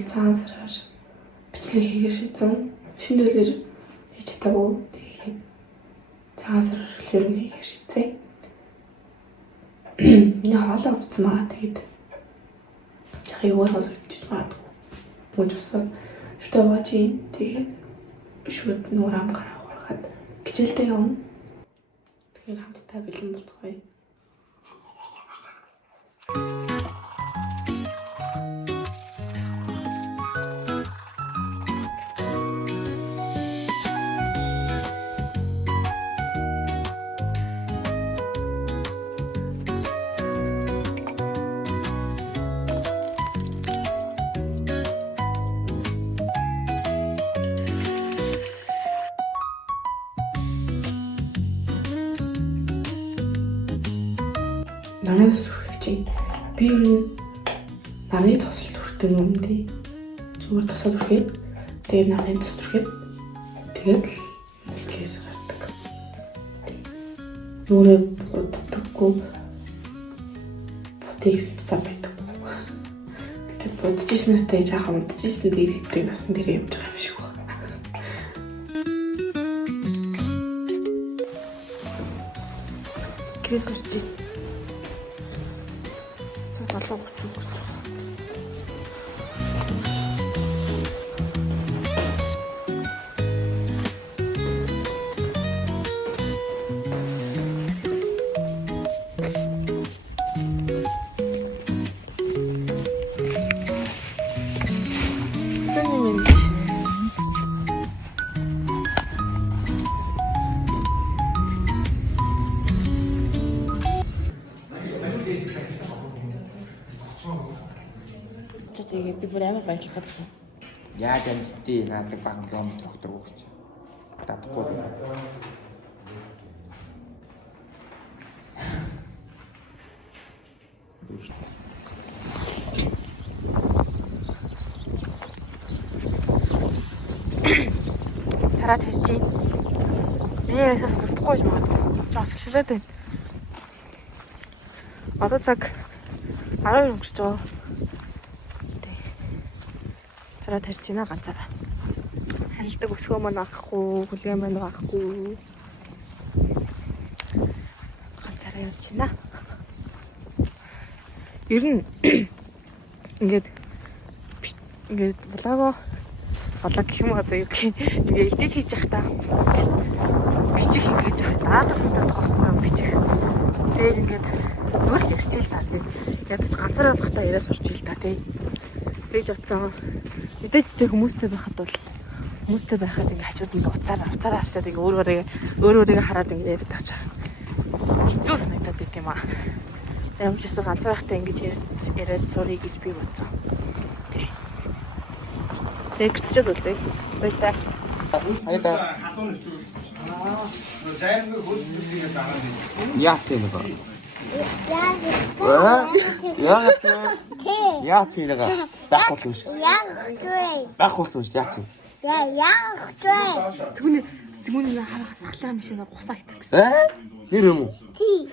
бол цагаан сараар бичлэг хийхээр шийдсэн. Шинэ төлөөр хийж чадаагүй. Тэгээд цагаан сараар хөлөөр нь хийхээр шийдсэн. Миний хоолой өвцөн маа. Тэгээд яг юу сонсож магадгүй. Мөн усаа шүтээ бачийн тэгээд шүд нуур ам гараа угаагаад хичээлдээ явна. Тэгэхээр хамтдаа бэлэн болцгоё. Намайг сүрхэх чинь би юу намайг тосол хүртэн юм дээ. Зүгээр тосол хүрхээд тэгээд намайг тос түрхэд тэгээд л үлкээс гардаг. Нүрээ буддаггүй бүтээсэн ч зам байдаг. Тэгээд буддчихснастай жаахан унтчихсэн дээр хэвдэг насан дээр явж байгаа юм шиг байна. Крис гарчи. 7:30 гэж байна. Тэгээд би бүр амар баярлах байна. Яаж амжтыг наадаг банк юм доктор өгч. Татахгүй. Тараад харьцیں۔ Миний ясаас суртахгүй юм байна. Жаас хэлээд байна. Одоо цаг 12 өнгөрч байгаа. Тараад харьцیں ганцаараа. Ханилдаг өсгөө маань авахгүй, хүлгээ маань авахгүй. Ганцаараа явж байна. Ер нь ингээд влого гэх юм одоо юу гэх ингээд эдит хийж явахдаа бичих ингэж явах даадах юм таахгүй юм бичих. Тэгээд ингээд зүгээр л ярьчих л та тий. Ядаж ганцаараа бахта яриа сурч ил та тий. Бэж утсан. Мэдээчтэй хүмүүстэй байхад бол ингээ хажууд ингээ уцаараа харсаад ингээ өөрөөрөө хараад ингээ яриад таach. Хэцүү санагдаад байт юм аа. Ямар ч гэсэн ганцаарахтай ингэж яриад сурыг гэж би бодсон. Тэгээд гэрчээд үзье. Баяртай. Хайда. Яах юм бэ? Яах юм бэ? Байхгүй шүү. Байхгүй шүү. Яах юм? Тэгүний харахаас ахлаа машин гусаа итгэсэн. Нэр юм уу? Тий.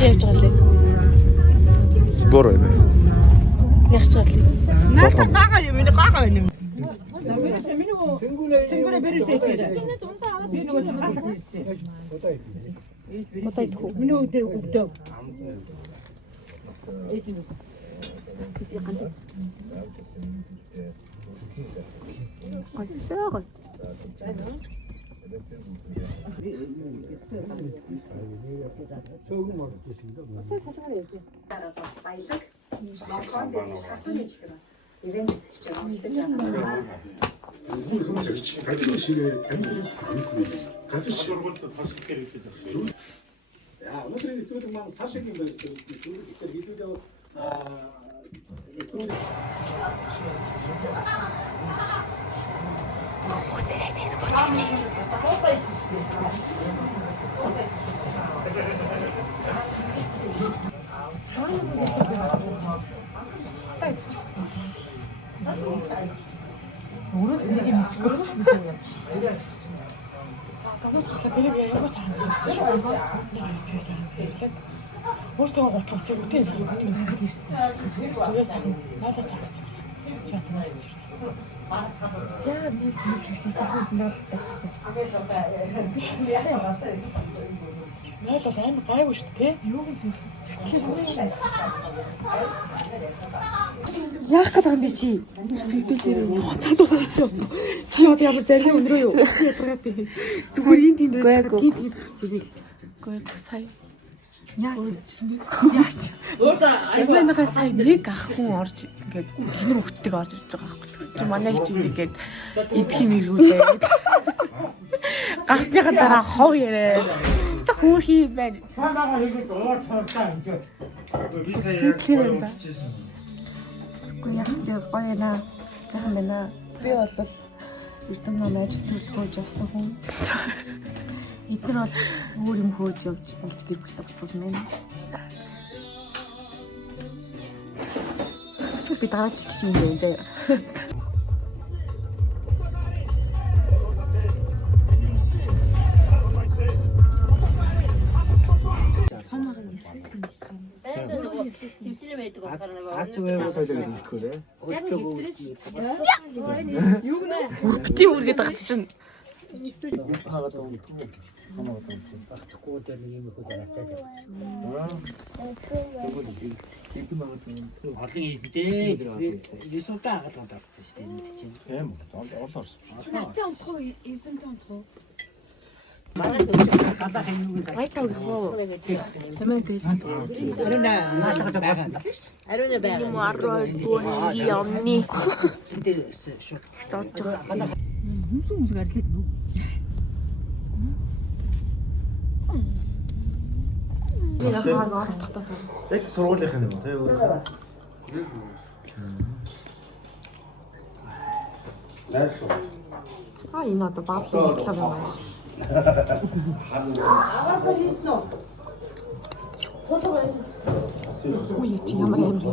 Явж байгаа лээ. Бороо юм. Ягч байгаа лээ. Наа гага юм энэ гага байна юм. Тэнгүүрээ бэрээсээ гэж. Мотай дэх. Миний үдээ өгдөө. Госоо. Цөөгөн мөрдөж юм даа. Баялаг. 가지 시에 가지 시. 야, 오늘 또 사실인 거 이거 Өөртөө готов чиг үтэй ингээд ирсэн. Тэгээ сайн наалаа сайн. Чад наалаа. Яагаад нэг зүйл хийсэн тахад наалаа гэж. Наалаа амар гайгүй шүү дээ. Юу гэн зүйл зэцлээ юм шиг. Яах гэдэг юм бэ чи? Хоцоод байгаа юм. Чи одоо ямар зарим өнрөө юу? Зүгээр энэ тийм гинт хийх. Гойг сая. Яач. Яагаад сая нэг ах хүн орж ингээд гинэр хөлтөг орж ирж байгаа байхгүй. Чи манай чи ингээд идэх юм иргүүлээд. Гарсныхаа дараа хов яриа. Тэ хөөрхий байна. Цаагаа хийгээд уур цаалтаа ингээд. Би сая Үгүй яг тэр гоё наа. Сайхан байна. Би бол эрдэм ном ажил төлөвлөж явсан хүн. Эдгээр бол өөр юм хөөж явж ингэж гэр бүлээ буцуулсан байна. Би дараа чи юм байна заяа. бити үргээд байгаа чинь. Олон ийзтэй лисуудаа хаалгаад авчихсан шүү дээ энд чинь. Тийм олоорс. Чи надтай онцгой эзэмтэй онцгой. Гадаа хэмнүүгээс Айтаа гоо. Тэмээ дээ. ариун наатахад байгаа. Ариун байгаа. Юм аррой дууны юмны. Энд шууд Зодж байгаа. Хүнсүн хүмүүсийг арилаад нүү. Яг сургуулийнх нь юм тийм. Энэ одоо баблын клуб юм байна. Үгүй чи ямар юм бэ?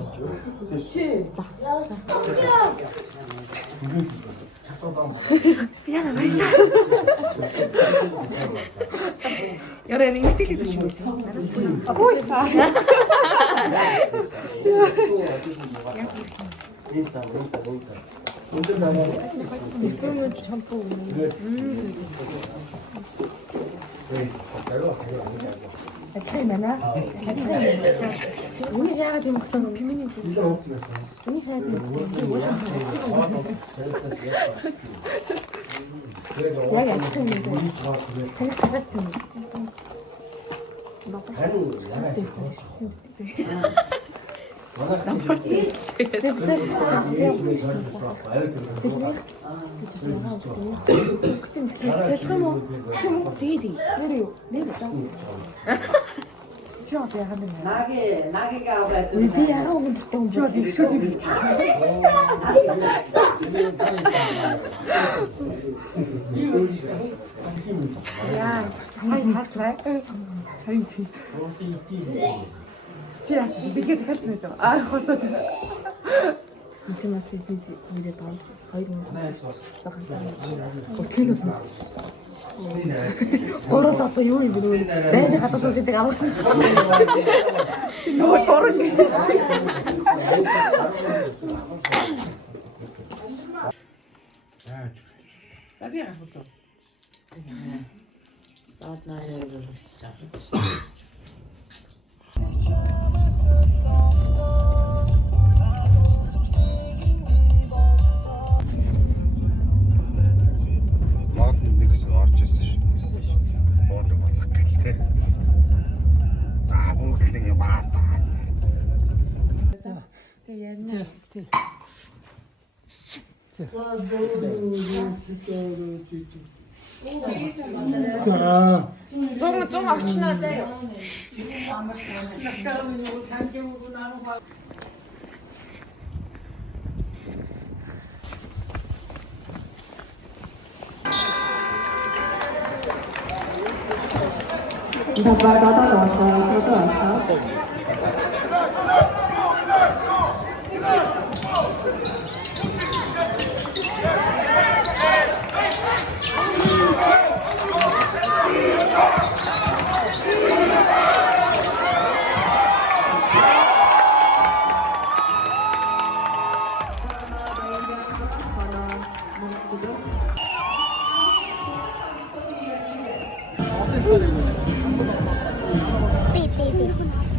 За. Яна байна. Яраа нэг хэлийг зөв юм. Ой. Ачаа мана. Үний яагаад юм бэ? Пиминий. Үний хайд нь чи уусаа хайстыг юм. Яг ачаа юм бэ? Таны цагт юм. Сейчас беги захарцсан. Хосоод. Энд нас нэрээ доонд 2 минут сахан. Өтгөнөөс мөн. Город одоо юу юм бэ? Байнга хатас усыг авах. Юу торон гэж. Таби ахлоо. Таатнаа яг нэг хэсэг орж ирсэн шүү. Буудаг болох гэлтэй. За бүгд л ингэ баартаа. Зун орчноо заяа.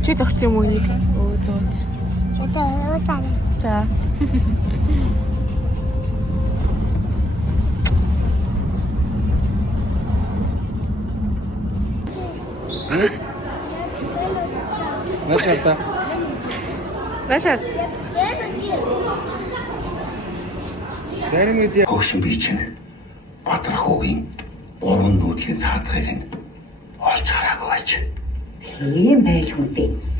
Чи зогц юм уу нэг? Өө зөөч. За. Наашаа. Наашаа. Хөгшин би чинь Батархуугийн 3 нүүдлийн цаадхыг нь олж хараагүй байж. Тийм байлгүй дээ.